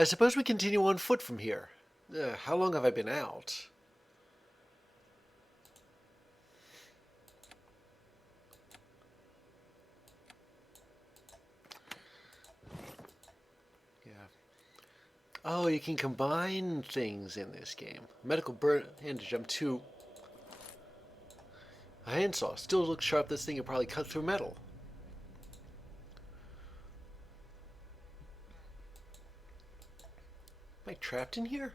I suppose we continue on foot from here. How long have I been out? Yeah. Oh, you can combine things in this game. Medical bandage. I'm too. A handsaw. Still looks sharp. This thing could probably cut through metal. Am I trapped in here?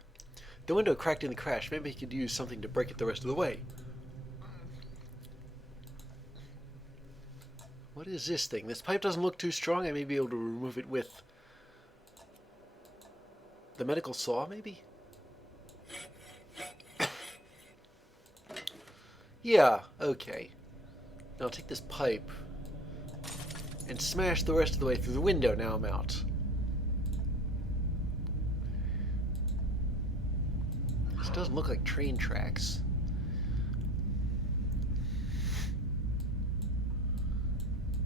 The window cracked in the crash. Maybe he could use something to break it the rest of the way. What is this thing? This pipe doesn't look too strong. I may be able to remove it with the medical saw, maybe? Yeah, okay. Now I'll take this pipe and smash the rest of the way through the window. Now I'm out. This doesn't look like train tracks.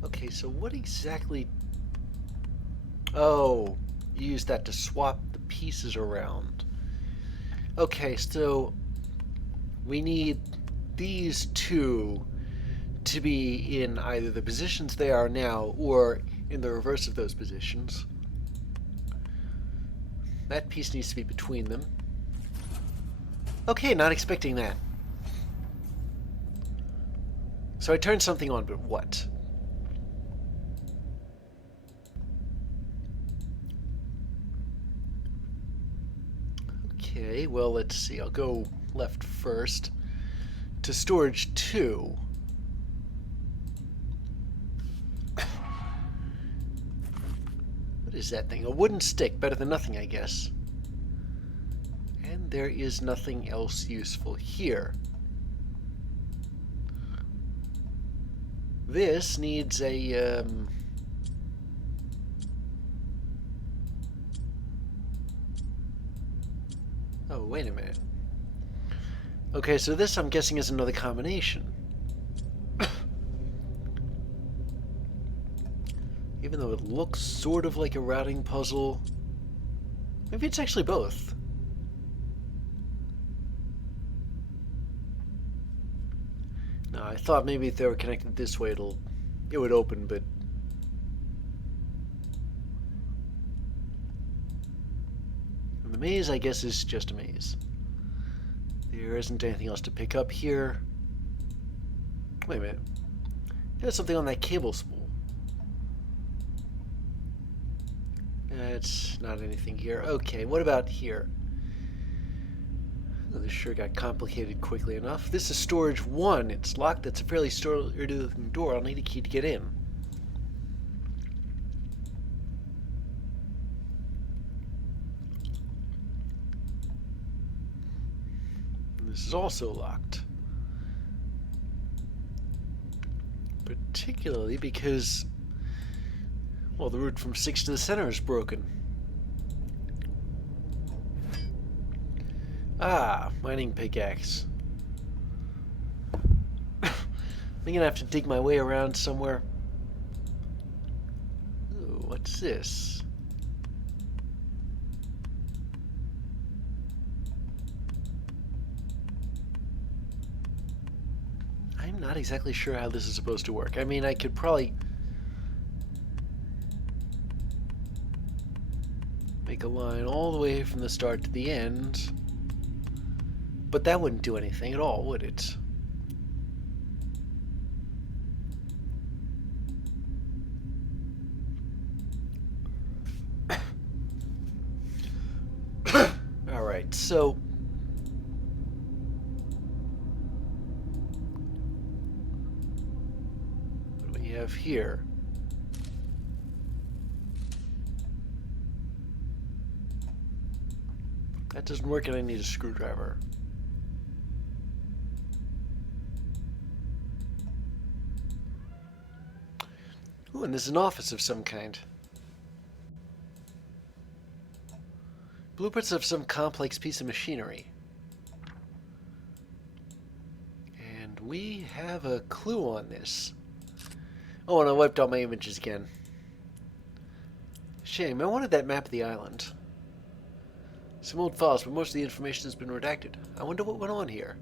Okay, so what exactly... Oh, you use that to swap the pieces around. Okay, so we need these two to be in either the positions they are now or in the reverse of those positions. That piece needs to be between them. Okay, not expecting that. So I turned something on, but what? Okay, well, let's see. I'll go left first to storage 2. What is that thing? A wooden stick. Better than nothing, I guess. And there is nothing else useful here. This needs a... Oh, wait a minute. Okay, so this, I'm guessing, is another combination. Even though it looks sort of like a routing puzzle, maybe it's actually both. No, I thought maybe if they were connected this way, it would open, but and the maze, I guess, is just a maze. There isn't anything else to pick up here. Wait a minute. There's something on that cable spool. It's not anything here. Okay, what about here? Oh, this sure got complicated quickly enough. This is storage 1. It's locked. That's a fairly sturdy door. I'll need a key to get in. This is also locked. Particularly because, well, the route from 6 to the center is broken. Ah, mining pickaxe. I'm gonna have to dig my way around somewhere. Ooh, what's this? I'm not exactly sure how this is supposed to work. I mean, I could probably make a line all the way from the start to the end, but that wouldn't do anything at all, would it? Alright, so what do we have here? That doesn't work and I need a screwdriver. Ooh, and there's an office of some kind. Blueprints of some complex piece of machinery. And we have a clue on this. Oh, and I wiped out my images again. Shame, I wanted that map of the island. Some old files, but most of the information has been redacted. I wonder what went on here.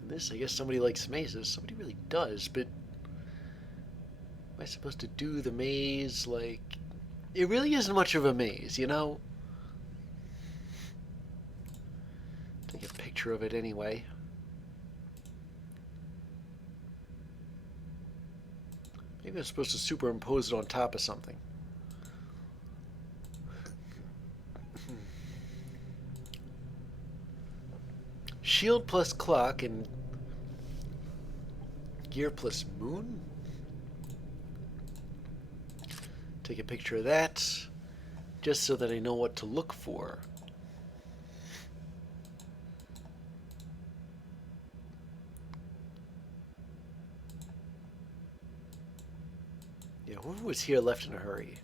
And this, I guess somebody likes mazes. Somebody really does, but... Am I supposed to do the maze like... It really isn't much of a maze, you know? Take a picture of it anyway. Maybe I'm supposed to superimpose it on top of something. Shield plus clock and gear plus moon? Take a picture of that, just so that I know what to look for. Yeah, whoever was here left in a hurry.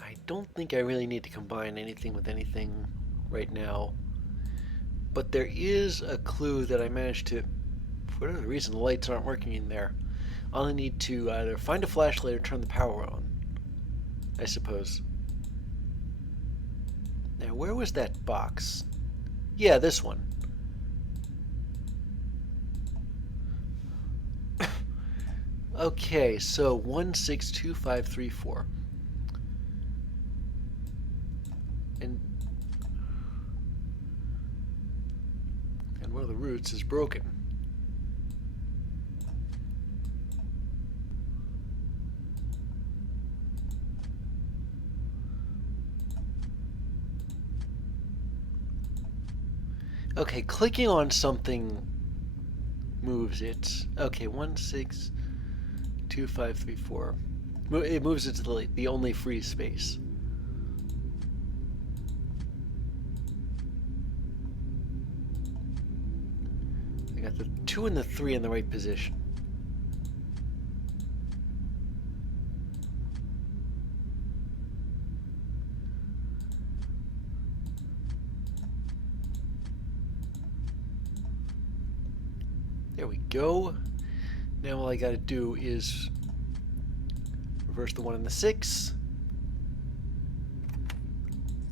I don't think I really need to combine anything with anything right now. But there is a clue that I managed to, for whatever reason, the lights aren't working in there. I'll only need to either find a flashlight or turn the power on, I suppose. Now, where was that box? Yeah, this one. Okay, so 162534. And one of the roots is broken. Okay, clicking on something moves it. Okay, 162534. It moves it to the only free space. I got the 2 and the 3 in the right position. There we go. Now all I gotta do is reverse the 1 and the 6.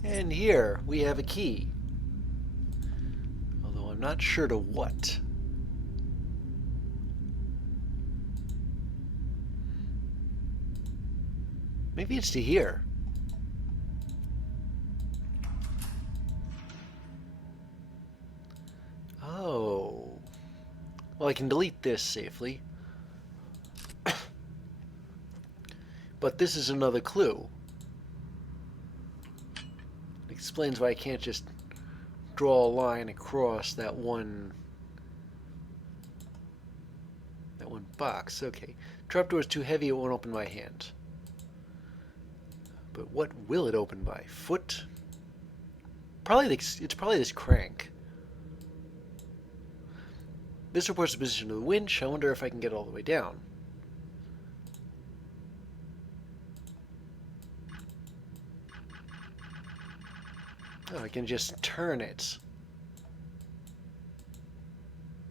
And here we have a key. Although I'm not sure to what. Maybe it's to here. Oh. Well, I can delete this safely. But this is another clue. It explains why I can't just draw a line across that one box. Okay. Trapdoor is too heavy, it won't open by hand. But what will it open by? Foot? It's probably this crank. This reports the position of the winch. I wonder if I can get all the way down. Oh, I can just turn it.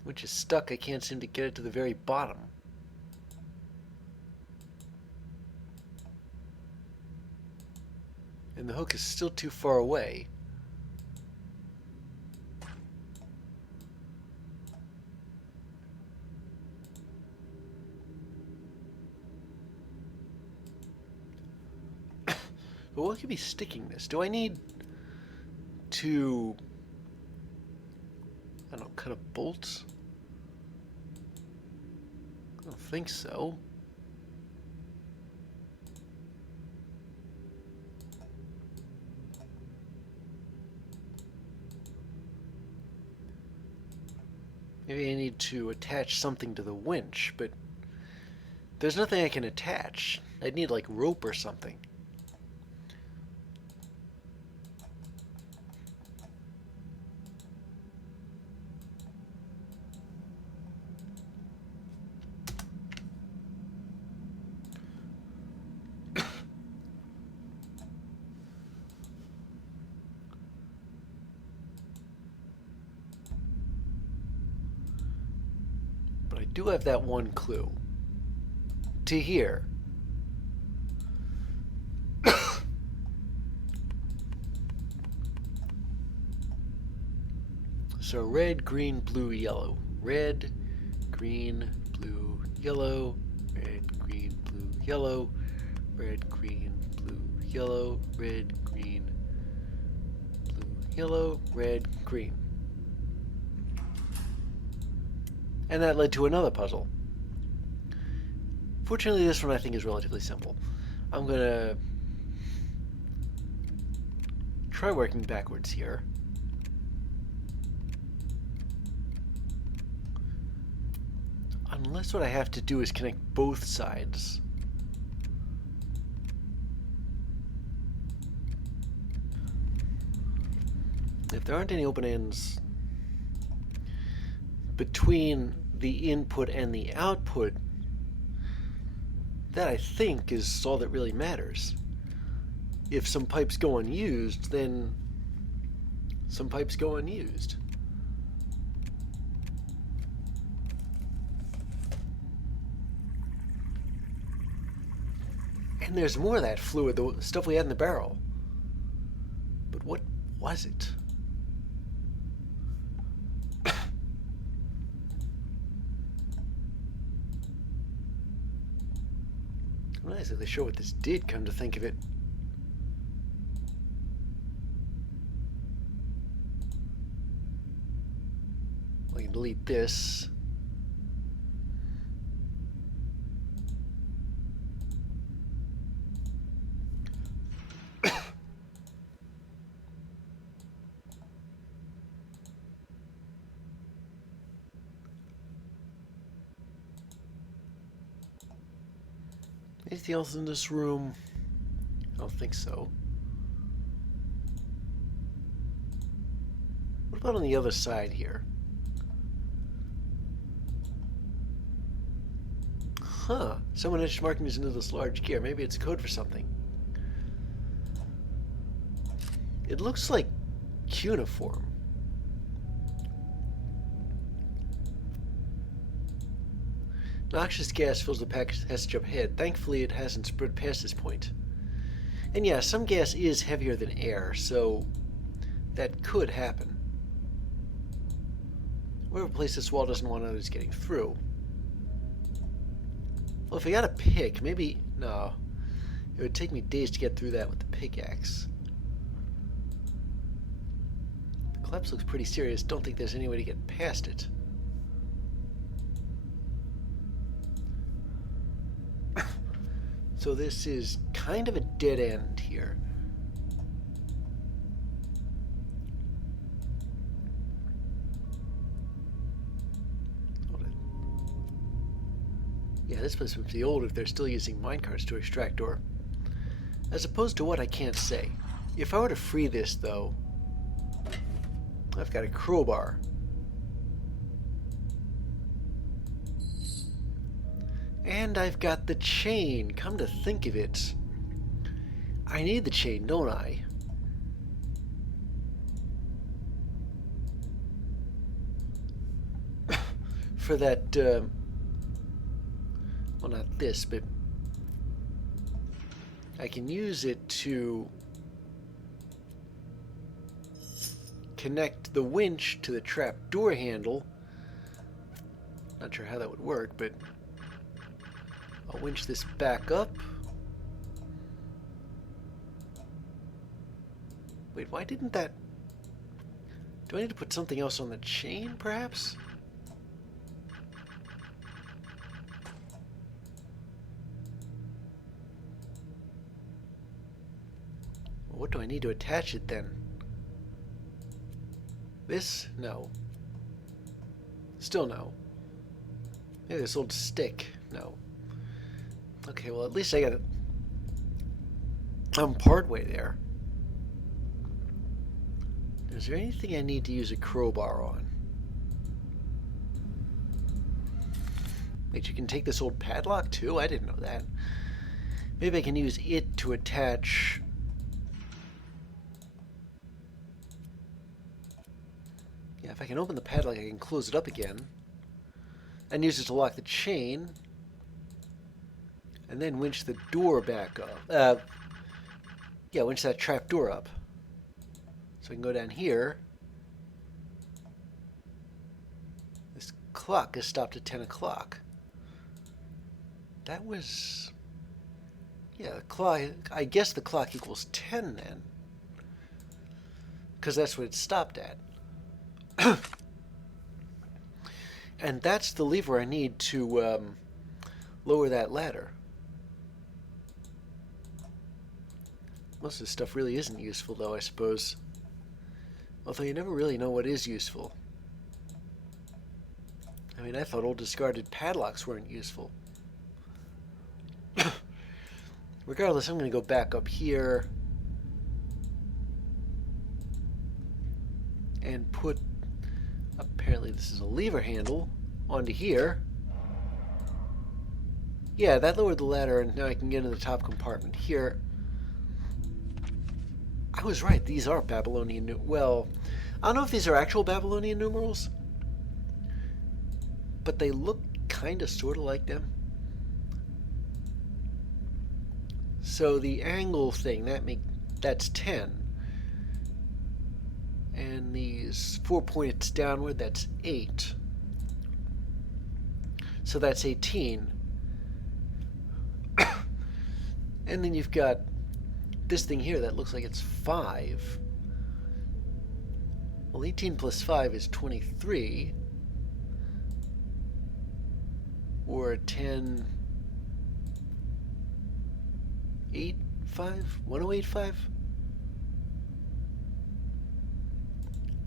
Which is stuck. I can't seem to get it to the very bottom. And the hook is still too far away. But what could be sticking this? Do I need to, I don't know, cut a bolt? I don't think so. Maybe I need to attach something to the winch, but there's nothing I can attach. I'd need like rope or something. do have that one clue. To here. So red, green, blue, yellow. Red, green, blue, yellow. Red, green, blue, yellow. Red, green, blue, yellow. Red, green, blue, yellow. Red, green. And that led to another puzzle. Fortunately, this one I think is relatively simple. I'm going to try working backwards here. Unless what I have to do is connect both sides. If there aren't any open ends between the input and the output, that I think is all that really matters. If some pipes go unused, then some pipes go unused. And there's more of that fluid, the stuff we had in the barrel. But what was it? I'm not exactly sure what this did, come to think of it. I can delete this. Anything else in this room? I don't think so. What about on the other side here? Huh. Someone etched markings into this large gear. Maybe it's code for something. It looks like cuneiform. Noxious gas fills the passage up ahead. Thankfully, it hasn't spread past this point. And yeah, some gas is heavier than air, so that could happen. Whatever place this wall doesn't want others getting through. Well, if I got a pick, maybe... No. It would take me days to get through that with the pickaxe. The collapse looks pretty serious. Don't think there's any way to get past it. So this is kind of a dead end here. Yeah, this place must be old if they're still using minecarts to extract ore. As opposed to what, I can't say. If I were to free this, though, I've got a crowbar. And I've got the chain. Come to think of it, I need the chain, don't I? For that, well, not this, but I can use it to connect the winch to the trap door handle. Not sure how that would work, but I'll winch this back up. Wait, why didn't that... Do I need to put something else on the chain, perhaps? Well, what do I need to attach it then? This? No. Still no. Maybe this old stick? No. Okay, well, at least I got it. I'm partway there. Is there anything I need to use a crowbar on? Wait, you can take this old padlock too? I didn't know that. Maybe I can use it to attach... Yeah, if I can open the padlock, I can close it up again. and use it to lock the chain, and then winch the door back up. Yeah, winch that trap door up. So we can go down here. This clock is stopped at 10 o'clock. That was... Yeah, the clock... I guess the clock equals 10 then. Because that's what it stopped at. And that's the lever I need to lower that ladder. Most of this stuff really isn't useful, though, I suppose. Although you never really know what is useful. I mean, I thought old discarded padlocks weren't useful. Regardless, I'm going to go back up here and put, apparently this is a lever handle, onto here. Yeah, that lowered the ladder, and now I can get into the top compartment here. I was right, these are Babylonian well, I don't know if these are actual Babylonian numerals, but they look kind of sort of like them. So the angle thing, that's 10. And these 4 points downward, that's 8. So that's 18. And then you've got this thing here that looks like it's 5. Well, 18 plus 5 is 23. Or 10... 85? 1085?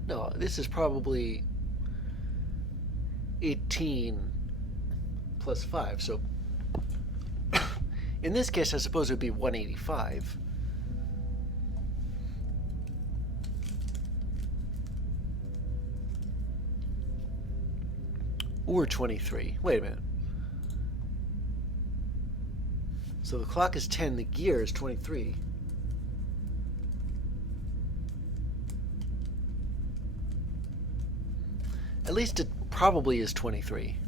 No, this is probably 18 plus 5. So in this case, I suppose it would be 185. Or 23. Wait a minute. So the clock is 10, the gear is 23. At least it probably is 23.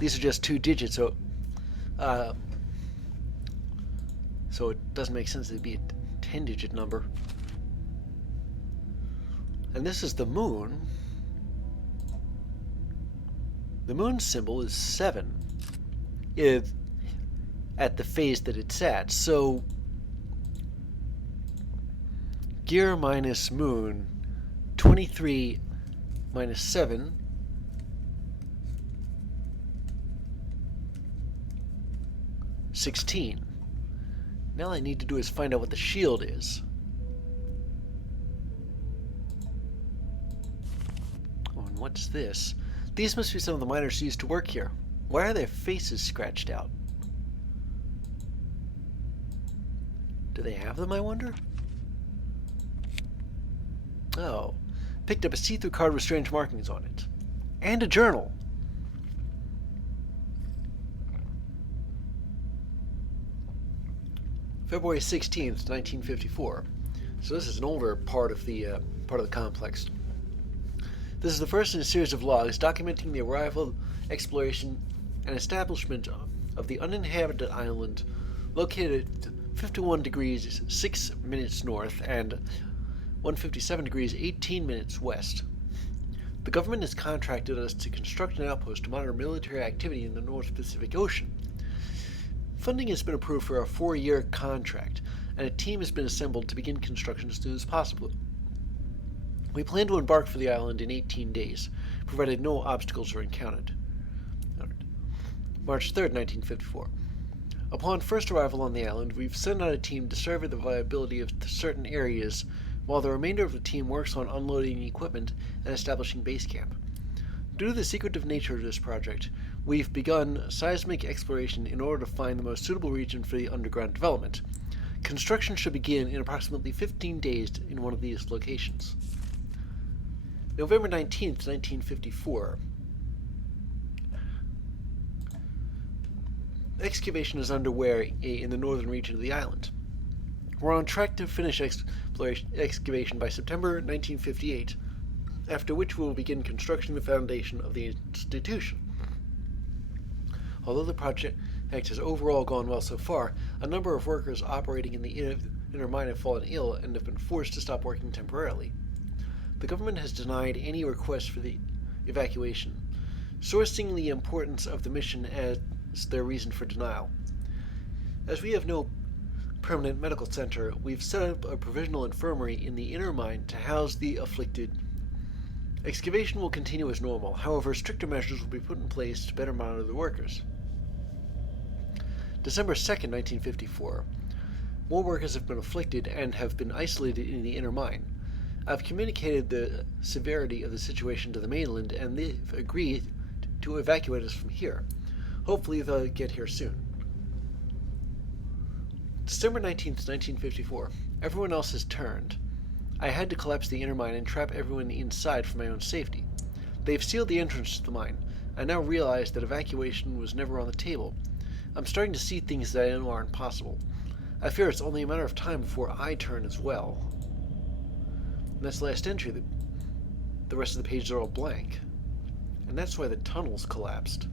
These are just 2 digits, so it doesn't make sense it'd be a 10-digit number. And this is the moon. The moon's symbol is 7. At the phase that it's at. So gear minus moon, 23 minus 7, 16. Now all I need to do is find out what the shield is. Oh, and what's this? These must be some of the miners who used to work here. Why are their faces scratched out? Do they have them, I wonder? Oh. Picked up a see-through card with strange markings on it. And a journal. February 16th, 1954. So this is an older part of the complex. This is the first in a series of logs documenting the arrival, exploration, and establishment of the uninhabited island located at 51 degrees 6 minutes north and 157 degrees 18 minutes west. The government has contracted us to construct an outpost to monitor military activity in the North Pacific Ocean. Funding has been approved for a 4-year contract, and a team has been assembled to begin construction as soon as possible. We plan to embark for the island in 18 days, provided no obstacles are encountered. March 3rd, 1954. Upon first arrival on the island, we've sent out a team to survey the viability of certain areas, while the remainder of the team works on unloading equipment and establishing base camp. Due to the secretive nature of this project, we've begun seismic exploration in order to find the most suitable region for the underground development. Construction should begin in approximately 15 days in one of these locations. November 19th, 1954. Excavation is underway in the northern region of the island. We're on track to finish excavation by September 1958, after which we will begin constructing the foundation of the institution. Although the project has overall gone well so far, a number of workers operating in the inner mine have fallen ill and have been forced to stop working temporarily. The government has denied any request for the evacuation, sourcing the importance of the mission as their reason for denial. As we have no permanent medical center, we've set up a provisional infirmary in the inner mine to house the afflicted. Excavation will continue as normal, however, stricter measures will be put in place to better monitor the workers. December 2nd, 1954. More workers have been afflicted and have been isolated in the inner mine. I've communicated the severity of the situation to the mainland, and they've agreed to evacuate us from here. Hopefully they'll get here soon. December 19th, 1954. Everyone else has turned. I had to collapse the inner mine and trap everyone inside for my own safety. They've sealed the entrance to the mine. I now realize that evacuation was never on the table. I'm starting to see things that I know aren't possible. I fear it's only a matter of time before I turn as well. And that's the last entry. The rest of the pages are all blank. And that's why the tunnels collapsed.